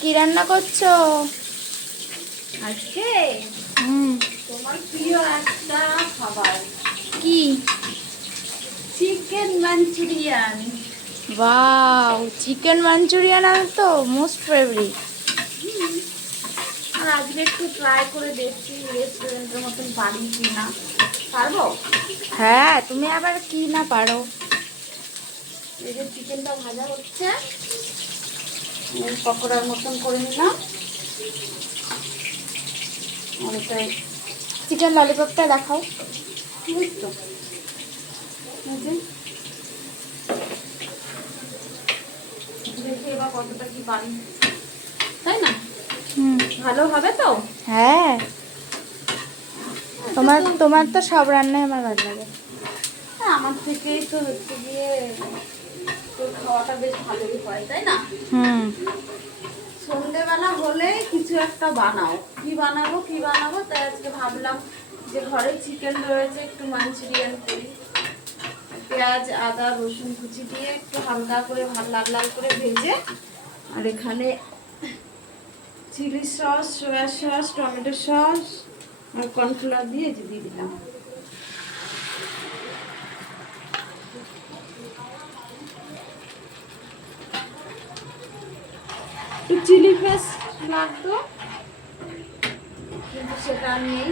কি রান্না করছো? আজকে হুম। তোমার প্রিয় একটা খাবার, কি? Chicken Manchurian. Wow, chicken Manchurian আমার তো মোস্ট ফেভারিট। আর আজকে একটু ট্রাই করে দেখছি রেস্টুরেন্টের মতন পারি কি না। পারবো? হ্যাঁ, তুমি আবার কি না পারো? এই যে চিকেনটা ভাজা হচ্ছে, এই পকোড়ার মতন করে নিলাম। আর এটাই চিকেন ললিপপটা দেখাও। বুঝতো, এই যে দেখি এবার কতটা কি পারি, তাই না? হুম। ভালো হবে তো? হ্যাঁ, তোমার তোমার তো সব রান্নাই আমার ভালো লাগে। হ্যাঁ, আমার থেকেই তো হচ্ছে গিয়ে তোর খাওয়াটা বেশ ভালোই হয়, তাই না? হুম। সন্ধেবেলা হলে কিছু একটা বানাও, কি বানাবো তাই আজকে ভাবলাম যে ঘরে চিকেন রয়েছে, একটু মাঞ্চুরিয়ান করি। পেঁয়াজ আদা রসুন কুচি দিয়ে একটু হালকা করে লাল লাল করে ভেজে, আর এখানে chilli sauce, soya sauce, tomato sauce আর কর্নফ্লাওয়ার দিয়ে দিয়ে দিলাম। একটু চিলি ফ্লেক্স লাগতো, কিন্তু সেটা আর নেই।